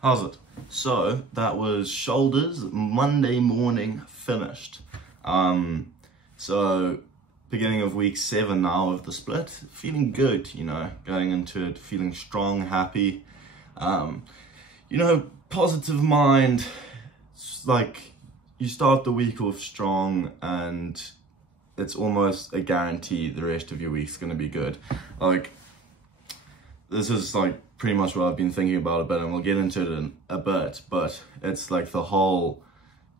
How's it? So that was shoulders, Monday morning finished. So beginning of week 7 now of the split, feeling good, you know, going into it, feeling strong, happy, you know, positive mind. It's like you start the week off strong and it's almost a guarantee the rest of your week's gonna be good. Like, this is like pretty much what I've been thinking about a bit, and we'll get into it in a bit, but it's like the whole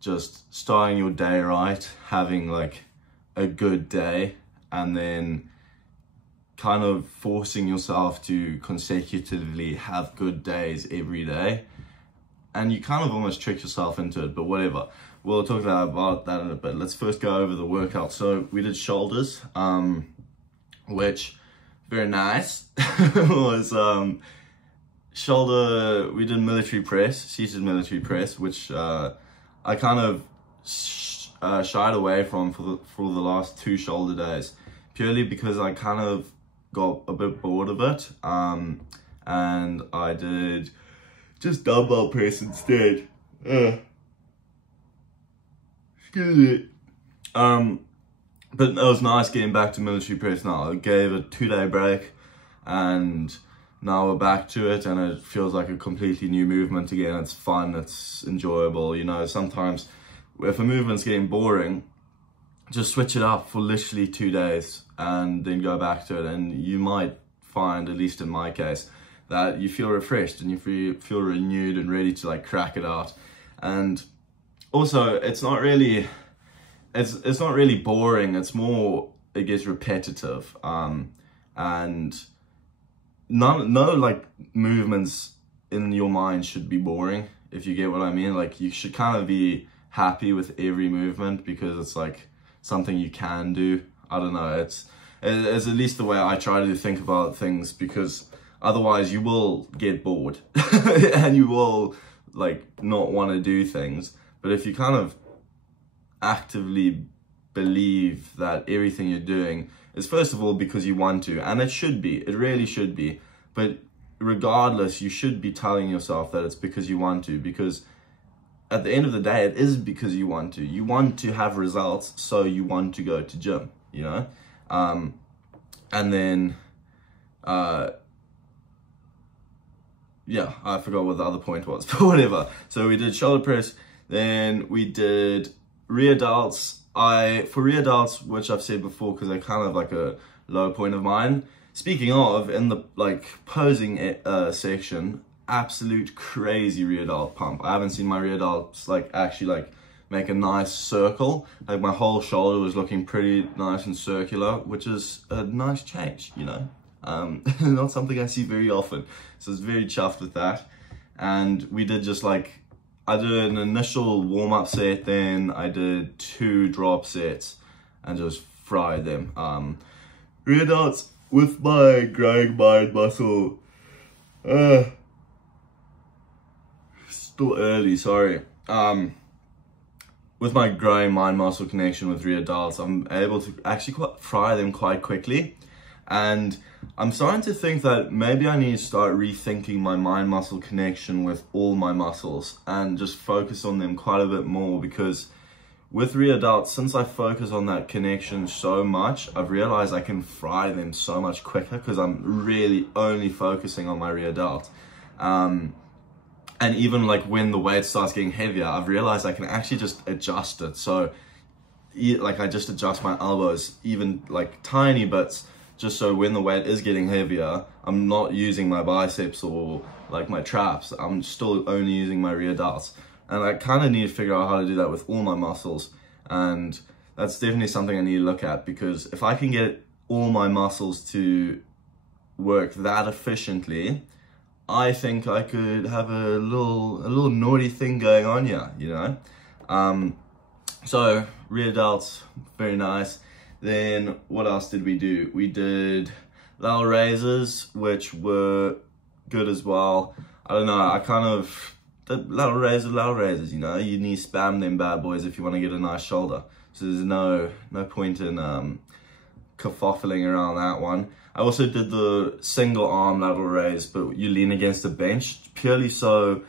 just starting your day right, having like a good day, and then kind of forcing yourself to consecutively have good days every day. And you kind of almost trick yourself into it, but whatever. We'll talk about that in a bit. Let's first go over the workout. So we did shoulders, which very nice. was shoulder, we did military press, seated military press, which I kind of shied away from for the last 2 shoulder days, purely because I kind of got a bit bored of it, and I did just dumbbell press instead. Excuse me. But it was nice getting back to military press now. I gave a 2-day break, and now we're back to it, and it feels like a completely new movement again. It's fun, it's enjoyable, you know. Sometimes if a movement's getting boring, just switch it up for literally 2 days and then go back to it, and you might find, at least in my case, that you feel refreshed and you feel renewed and ready to like crack it out. And also, it's not really boring, it's more, it gets repetitive, and no like movements in your mind should be boring, if you get what I mean. Like, you should kind of be happy with every movement because it's like something you can do. I don't know, it's at least the way I try to think about things, because otherwise you will get bored and you will like not want to do things. But if you kind of actively believe that everything you're doing is first of all because you want to, and it should be, it really should be, but regardless, you should be telling yourself that it's because you want to, because at the end of the day, it is because you want to have results, so you want to go to gym, you know. And then yeah, I forgot what the other point was, but whatever. So we did shoulder press, then we did rear delts. For rear delts, which I've said before, because they're kind of like a low point of mine. Speaking of, in the like posing section, absolute crazy rear delt pump. I haven't seen my rear delts like actually like make a nice circle. Like, my whole shoulder was looking pretty nice and circular, which is a nice change, you know. Not something I see very often, so I was very chuffed with that. And we did just like, I did an initial warm-up set, then I did 2 drop sets and just fried them. Rear delts with my growing mind muscle. Still early, sorry. With my growing mind muscle connection with rear delts, I'm able to actually fry them quite quickly. And I'm starting to think that maybe I need to start rethinking my mind muscle connection with all my muscles and just focus on them quite a bit more, because with rear delts, since I focus on that connection so much, I've realized I can fry them so much quicker because I'm really only focusing on my rear delt. And even like when the weight starts getting heavier, I've realized I can actually just adjust it. So like I just adjust my elbows even like tiny bits, just so when the weight is getting heavier, I'm not using my biceps or like my traps. I'm still only using my rear delts. And I kind of need to figure out how to do that with all my muscles. And that's definitely something I need to look at, because if I can get all my muscles to work that efficiently, I think I could have a little naughty thing going on here, you know? So rear delts, very nice. Then what else did we do? We did lateral raises, which were good as well. I don't know, I kind of, the lateral raises, you know, you need to spam them bad boys if you want to get a nice shoulder. So there's no point in kerfuffling around that one. I also did the single arm lateral raise, but you lean against a bench, purely so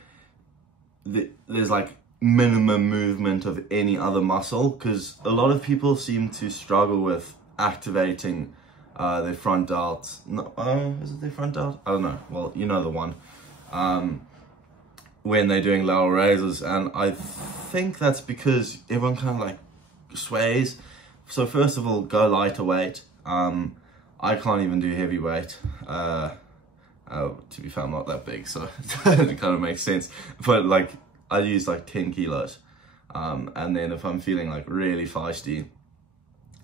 there's like minimum movement of any other muscle, because a lot of people seem to struggle with activating their front delt. No, is it their front delt? I don't know. Well, you know the one. When they're doing lateral raises, and I think that's because everyone kind of like sways. So first of all, go lighter weight. I can't even do heavy weight. To be fair, I'm not that big, so it kind of makes sense. But like, I use like 10 kilos. And then if I'm feeling like really feisty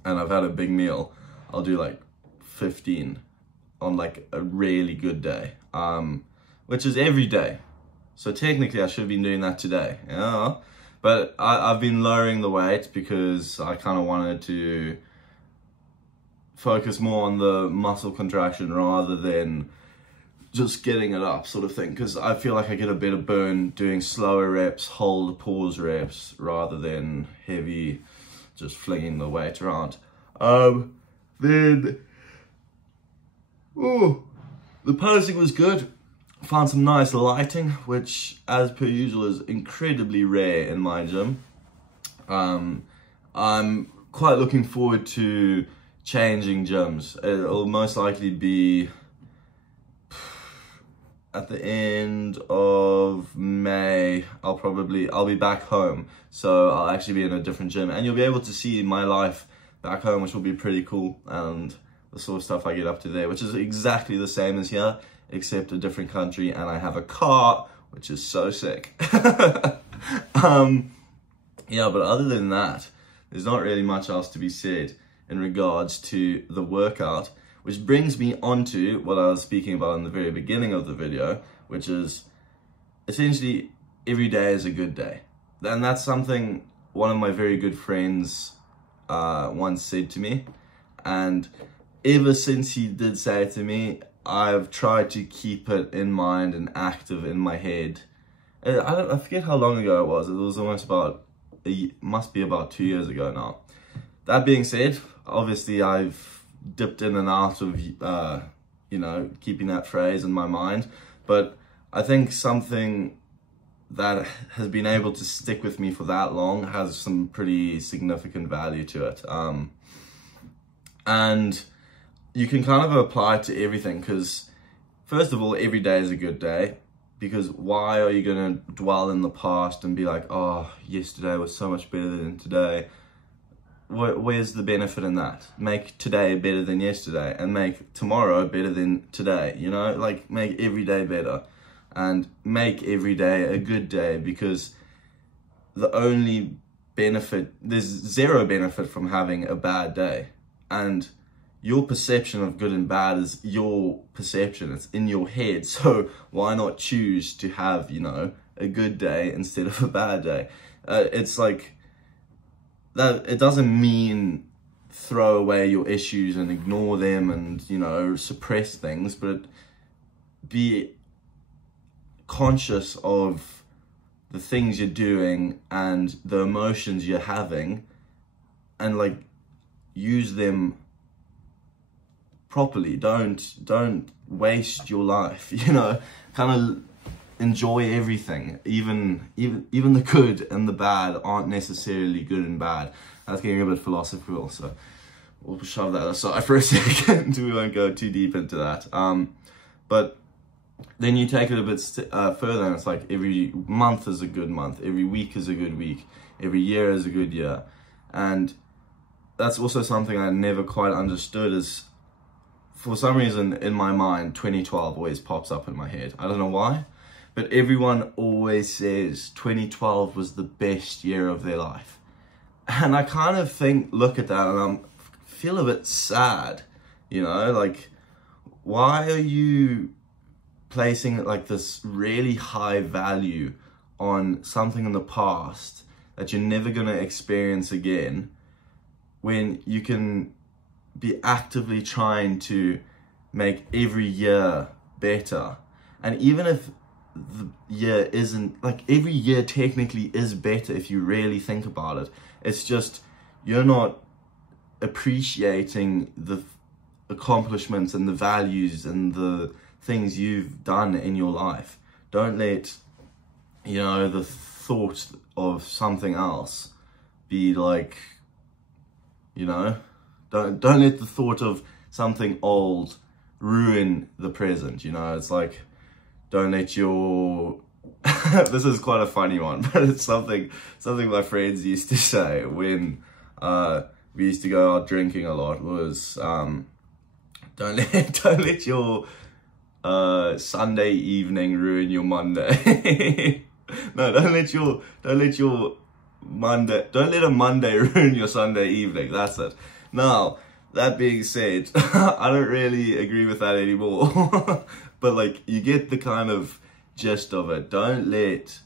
and I've had a big meal, I'll do like 15 on like a really good day, which is every day. So technically I should have been doing that today, yeah. But I've been lowering the weight because I kind of wanted to focus more on the muscle contraction rather than just getting it up, sort of thing. Because I feel like I get a better burn doing slower reps, hold, pause reps, rather than heavy, just flinging the weight around. Then, the posing was good. Found some nice lighting, which as per usual is incredibly rare in my gym. I'm quite looking forward to changing gyms. It'll most likely be at the end of May. I'll be back home, so I'll actually be in a different gym, and you'll be able to see my life back home, which will be pretty cool, and the sort of stuff I get up to there, which is exactly the same as here, except a different country, and I have a car, which is so sick. Yeah, but other than that, there's not really much else to be said in regards to the workout, which brings me onto what I was speaking about in the very beginning of the video, which is essentially every day is a good day. And that's something one of my very good friends once said to me, and ever since he did say it to me, I've tried to keep it in mind and active in my head. I forget how long ago it was. It was almost must be about 2 years ago now. That being said, obviously I've dipped in and out of, you know, keeping that phrase in my mind. But I think something that has been able to stick with me for that long has some pretty significant value to it. And you can kind of apply it to everything, because first of all, every day is a good day, because why are you going to dwell in the past and be like, oh, yesterday was so much better than today? Where's the benefit in that? Make today better than yesterday, and make tomorrow better than today, you know? Like, make every day better, and make every day a good day, because the only benefit, there's zero benefit from having a bad day. And your perception of good and bad is your perception, it's in your head. So why not choose to have, you know, a good day instead of a bad day? It's like, that it doesn't mean throw away your issues and ignore them and, you know, suppress things, but be conscious of the things you're doing and the emotions you're having, and like use them properly. Don't waste your life, you know, kind of enjoy everything, even the good and the bad aren't necessarily good and bad. That's getting a bit philosophical, so we'll shove that aside for a second. We won't go too deep into that. But then you take it a bit further, and it's like every month is a good month, every week is a good week, every year is a good year. And that's also something I never quite understood, is for some reason in my mind 2012 always pops up in my head. I don't know why, but everyone always says 2012 was the best year of their life. And I kind of look at that and I feel a bit sad, you know, like, why are you placing like this really high value on something in the past that you're never going to experience again, when you can be actively trying to make every year better? And even if the year isn't, like, every year technically is better if you really think about it. It's just you're not appreciating the accomplishments and the values and the things you've done in your life. Don't let, you know, the thought of something else be like, you know, don't let the thought of something old ruin the present, you know. It's like, don't let your this is quite a funny one, but it's something my friends used to say when we used to go out drinking a lot, was don't let your Sunday evening ruin your Monday. No, don't let a Monday ruin your Sunday evening. That's it. Now, that being said, I don't really agree with that anymore. But like, you get the kind of gist of it. Don't let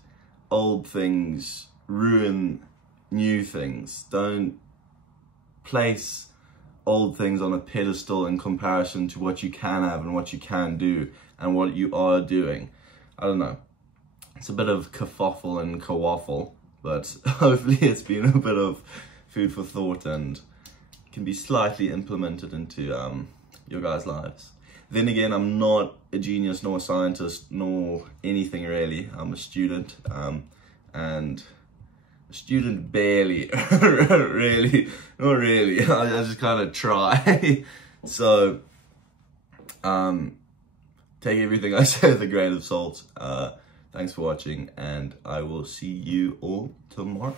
old things ruin new things. Don't place old things on a pedestal in comparison to what you can have and what you can do and what you are doing. I don't know. It's a bit of kerfuffle and kawaffle, but hopefully it's been a bit of food for thought and can be slightly implemented into your guys' lives. Then again, I'm not a genius nor a scientist nor anything really. I'm a student, and a student barely, really, not really. I just kind of try. So, take everything I say with a grain of salt. Thanks for watching, and I will see you all tomorrow.